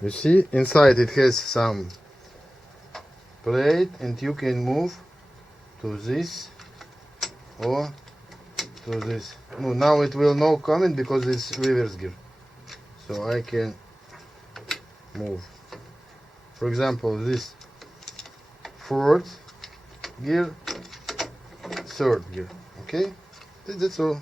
You see, inside it has some plate, and you can move to this or to this. No, now it will no comment because it's reverse gear. So I can move. For example, this fourth gear, third gear. Okay, that's all.